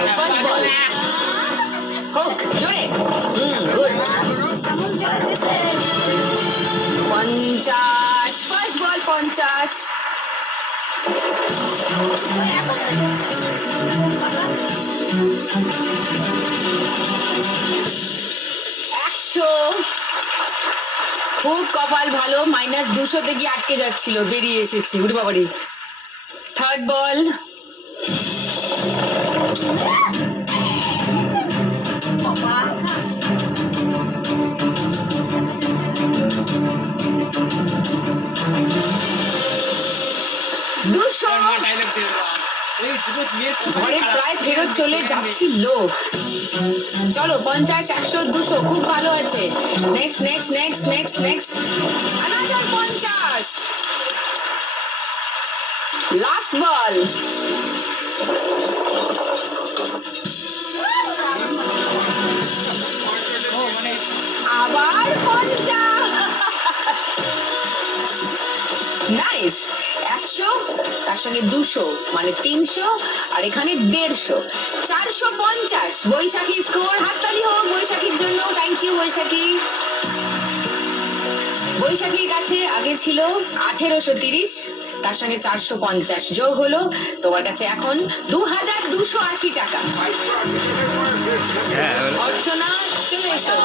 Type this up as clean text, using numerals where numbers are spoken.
এসো ফার্স্ট বল হোক জোরে গুড 50 ফার্স্ট বল 50 100 খুব কপাল ভালো -200 গিয়ে আটকে যাচ্ছিল বেরিয়ে এসেছি উড়ি বাবারি থার্ড বল ঘরে প্রায় ফেরত চলে যাচ্ছিল চলো 50 100 200 খুব ভালো আছে next next next next next another 50 last বল আবার 50 নাইস 100 তার সঙ্গে 200 মানে 300 আর এখানে 150 450 বৈশাখী স্কোর হাততালি হোক বৈশাখীর জন্য থ্যাংক ইউ বৈশাখী বৈশাখীর কাছে আগে ছিল 1830 তার সঙ্গে 450 যোগ হলো তোমার কাছে এখন 2280 টাকা অর্চনা চলে এসো